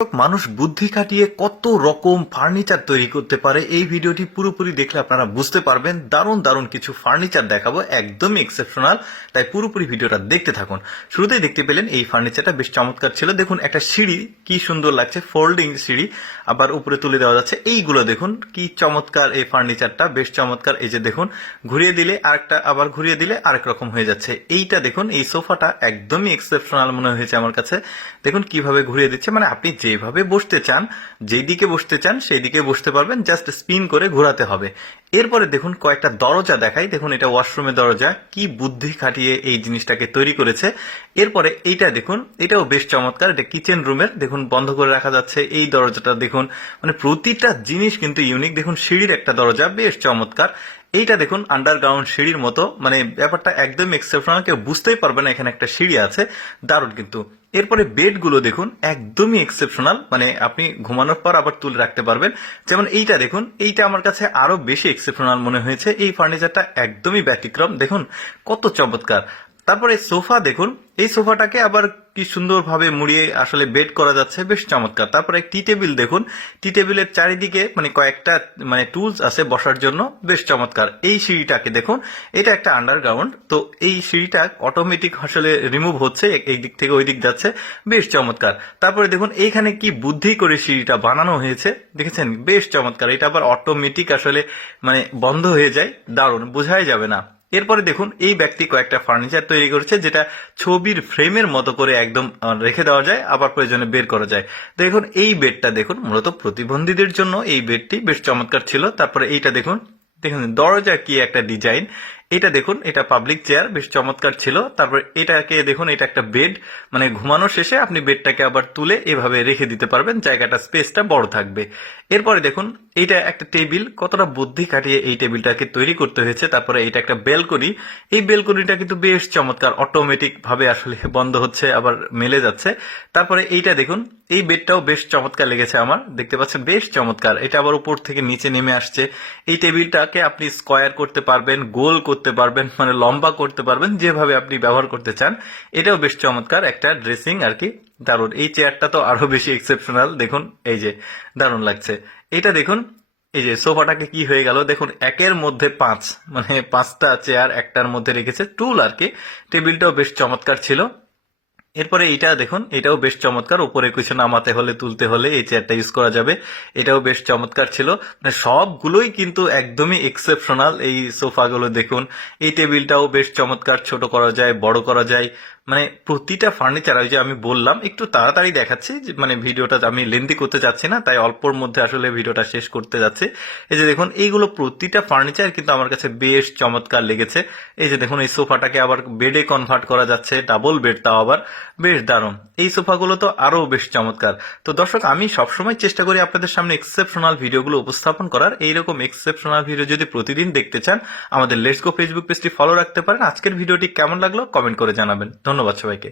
মানুষ বুদ্ধি খাটিয়ে কত রকম ফার্নিচার তৈরি করতে পারে এই ভিডিওটি পুরোপুরি দেখলে আপনারা বুঝতে পারবেন। দারুণ দারুণ কিছু ফার্নিচার দেখাবো, একদমই এক্সেপশনাল, তাই পুরোপুরি ভিডিওটা দেখতে থাকুন। শুরুতেই দেখতে পেলেন এই ফার্নিচারটা বেশ চমৎকার ছিল। দেখুন একটা সিঁড়ি কি সুন্দর লাগছে, ফোল্ডিং সিঁড়ি, আবার উপরে তুলে দেওয়া যাচ্ছে। এইগুলো দেখুন কি চমৎকার, এই ফার্নিচারটা বেশ চমৎকার। এই যে দেখুন ঘুরিয়ে দিলে আরেকটা, আবার ঘুরিয়ে দিলে আরেক রকম হয়ে যাচ্ছে। এইটা দেখুন, এই সোফাটা একদমই এক্সেপশনাল মনে হয়েছে আমার কাছে। দেখুন কিভাবে ঘুরিয়ে দিচ্ছে, মানে আপনি যেভাবে বসতে চান, যেই দিকে বসতে চান সেই দিকে বসতে পারবেন, জাস্ট স্পিন করে ঘোরাতে হবে। এরপরে দেখুন কয়েকটা দরজা দেখাই। দেখুন এটা ওয়াশরুমের দরজা, কি বুদ্ধি খাটিয়ে এই জিনিসটাকে তৈরি করেছে। এরপরে এইটা দেখুন, এটাও বেশ চমৎকার, এটা কিচেন রুমের, দেখুন বন্ধ করে রাখা যাচ্ছে। এই দরজাটা দেখুন, মানে প্রতিটা জিনিস কিন্তু ইউনিক। দেখুন সিঁড়ির একটা দরজা বেশ চমৎকার। এইটা দেখুন আন্ডারগ্রাউন্ড সিঁড়ির মতো, মানে ব্যাপারটা একদম এক্সেপশনাল, কেউ বুঝতেই পারবে না এখানে একটা সিঁড়ি আছে। দারুণ কিন্তু। এরপরে বেডগুলো দেখুন একদমই এক্সেপশনাল, মানে আপনি ঘুমানোর পর আবার তুলে রাখতে পারবেন। যেমন এইটা দেখুন, এইটা আমার কাছে আরো বেশি এক্সেপশনাল মনে হয়েছে। এই ফার্নিচারটা একদমই ব্যতিক্রম, দেখুন কত চমৎকার। তারপরে সোফা দেখুন, এই সোফাটাকে আবার কি সুন্দরভাবে মুড়িয়ে আসলে বেড করা যাচ্ছে, বেশ চমৎকার। তারপরে টি টেবিল দেখুন, টি টেবিলের চারিদিকে মানে কয়েকটা মানে টুলস আছে বসার জন্য, বেশ চমৎকার। এই সিঁড়িটাকে দেখুন, এটা একটা আন্ডারগ্রাউন্ড, তো এই সিঁড়িটা অটোমেটিক আসলে রিমুভ হচ্ছে, এই দিক থেকে ওই দিক যাচ্ছে, বেশ চমৎকার। তারপরে দেখুন এইখানে কি বুদ্ধি করে সিঁড়িটা বানানো হয়েছে, দেখেছেন, বেশ চমৎকার। এটা আবার অটোমেটিক আসলে মানে বন্ধ হয়ে যায়, দারুণ, বোঝাই যাবে না। এরপরে দেখুন এই ব্যক্তি কয়েকটা ফার্নিচার তৈরি করেছে, যেটা ছবির ফ্রেমের মতো করে একদম রেখে দেওয়া যায়, আবার প্রয়োজনে বের করা যায়। দেখুন এই বেডটা দেখুন, মূলত প্রতিবন্ধীদের জন্য এই বেডটি বেশ চমৎকার ছিল। তারপরে এইটা দেখুন, দেখুন দরজা কি একটা ডিজাইন। এটা দেখুন, এটা পাবলিক চেয়ার, বেশ চমৎকার ছিল। তারপর এটাকে দেখুন, এটা একটা বেড, মানে ঘুমানো শেষে আপনি বেডটাকে আবার তুলে এভাবে রেখে দিতে পারবেন, জায়গাটা স্পেসটা বড় থাকবে। এরপরে দেখুন এইটা একটা টেবিল, কতটা বুদ্ধি খাটিয়ে এই টেবিলটাকে তৈরি করতে হয়েছে। তারপরে এটা একটা বেলকনি, এই বেলকনিটা কিন্তু বেশ চমৎকার, অটোমেটিক ভাবে আসলে বন্ধ হচ্ছে আবার মেলে যাচ্ছে। তারপরে এইটা দেখুন, এই বেডটাও বেশ চমৎকার লেগেছে আমার, দেখতে পাচ্ছেন বেশ চমৎকার। এটা আবার উপর থেকে নিচে নেমে আসছে। এই টেবিলটাকে আপনি স্কোয়ার করতে পারবেন, গোল করতে পারবেন, মানে লম্বা করতে পারবেন, যেভাবে আপনি ব্যবহার করতে চান। এটাও বেশ চমৎকার একটা ড্রেসিং আর কি, দারুণ। এই চেয়ারটা তো আরো বেশি এক্সেপশনাল, দেখুন এই যে দারুণ লাগছে। এটা দেখুন, এই যে সোফাটাকে কি হয়ে গেল, দেখুন একের মধ্যে পাঁচ, মানে পাঁচটা চেয়ার একটার মধ্যে রেখেছে, টুল আর কি। টেবিলটাও বেশ চমৎকার ছিল। এরপরে এইটা দেখুন, এটাও বেশ চমৎকার, উপরে কিছু নামাতে হলে তুলতে হলে এই চেয়ারটা ইউজ করা যাবে। এটাও বেশ চমৎকার ছিল। মানে সবগুলোই কিন্তু একদমই এক্সেপশনাল এই সোফাগুলো দেখুন। এই টেবিলটাও বেশ চমৎকার, ছোট করা যায়, বড় করা যায়, মানে প্রতিটা ফার্নিচার। ওই যে আমি বললাম একটু তাড়াতাড়ি দেখাচ্ছি, মানে ভিডিওটা আমি লেন্দি করতে চাচ্ছি না, তাই অল্পর মধ্যে আসলে ভিডিওটা শেষ করতে যাচ্ছি। এই যে দেখুন এইগুলো প্রতিটা ফার্নিচার কিন্তু আমার কাছে বেশ চমৎকার লেগেছে। এই যে দেখুন এই সোফাটাকে আবার বেডে কনভার্ট করা যাচ্ছে, ডাবল বেড, তাও আবার বেশ দারুণ। এই সোফাগুলো তো আরো বেশ চমৎকার। তো দর্শক, আমি সবসময় চেষ্টা করি আপনাদের সামনে এক্সেপশনাল ভিডিওগুলো উপস্থাপন করার। এইরকম এক্সেপশনাল ভিডিও যদি প্রতিদিন দেখতে চান, আমাদের লেটস গো ফেসবুক পেজটি ফলো রাখতে পারেন। আজকের ভিডিওটি কেমন লাগলো কমেন্ট করে জানাবেন। ধন্যবাদ সবাইকে।